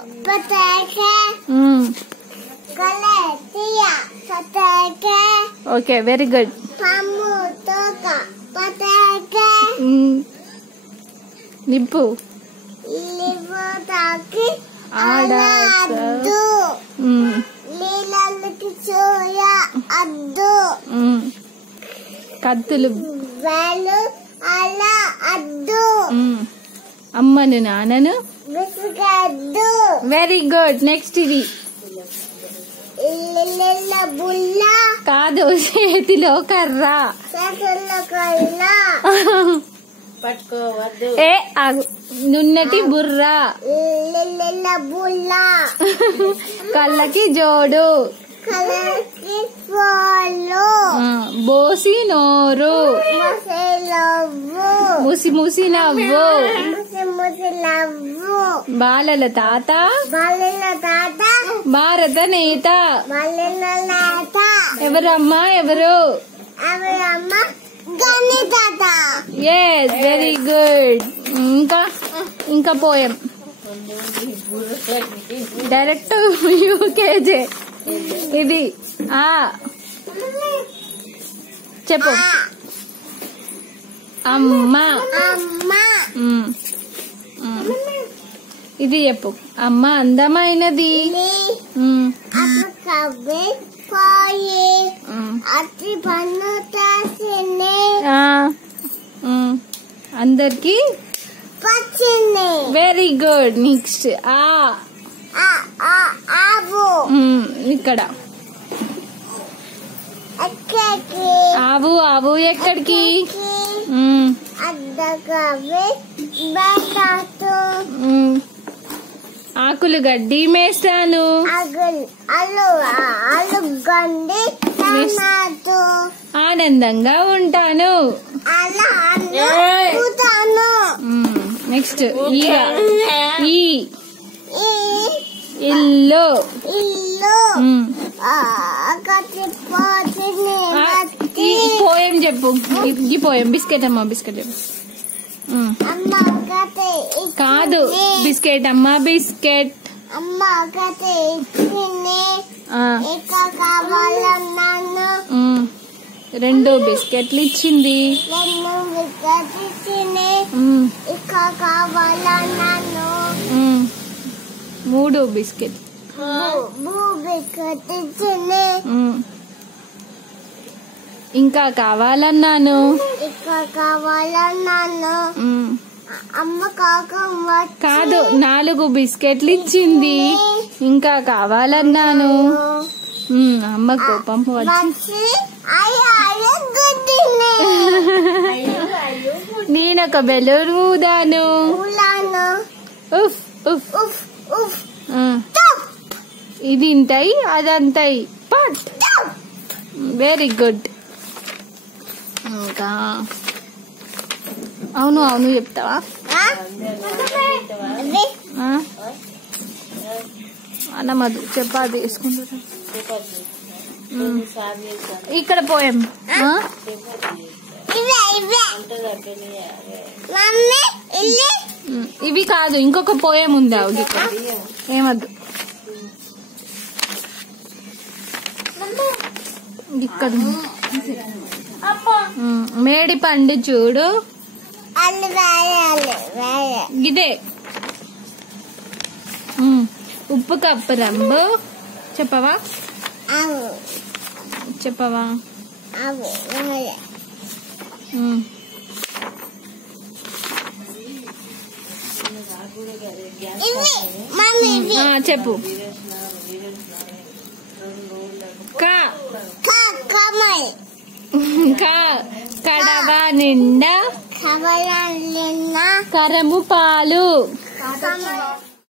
Potato. Galatia. Potato. Okay, very good. Pamutoka. Potato. Nippu. Livotaki. Adadu. Lilalaki soya. Addu. Kattulu. Valu. Ala. Addu. అమ్మను నాన్నను. Very good. Next ఇది కాదు, చేతిలో కర్ర. ఏ ఆగు. నున్నటి బుర్ర. కళ్ళకి జోడు. బోసి నోరు. ముసి ముసి నవ్వు. బాలల తాత. భారత నేత. ఎవరమ్మా ఎవరు? Yes, very good. ఇంకా పోయం. Direct UKG. ఇది చెప్పు. అమ్మ. ఇది చెప్పు. అమ్మ అందమైనది. అందరికి. Very good. నెక్స్ట్ ఇక్కడ ఆవు. ఆవు ఎక్కడికి? ఆకులు గడ్డి మేస్తాను. ఆనందంగా ఉంటాను. నెక్స్ట్ ఈ ఇల్లు. పోయం చెప్పు. ఈ పోయం. బిస్కెట్ అమ్మా. బిస్కెట్ చెప్పు. కాదు, బిస్కెట్ అమ్మా. బిస్కెట్. రెండు బిస్కెట్లు ఇచ్చింది. మూడు బిస్కెట్. ఇంకా కావాలన్నాను. కాదు, 4 బిస్కెట్లు ఇచ్చింది. ఇంకా కావాలన్నాను. అమ్మ కోపం వచ్చి నేనొక బెలూన్ ఊదాను. ఇది ఇంటాయి, అదంతాయి. పట్. Very good. ఇంకా అవును అవును చెప్తావా? అన్నమదు చపాతి వేసుకుంటా. ఇక్కడ పోయాం. ఇవి కాదు, ఇంకొక పోయం ఉంది. అవి ఏమద్దు. ఇక్కడ మేడి పండు చూడు. ఇదే ఉప్పు కప్పు రంబు. చెప్పవా? చెప్పవా? చెప్పు. కడవ నిండా కరము పాలు.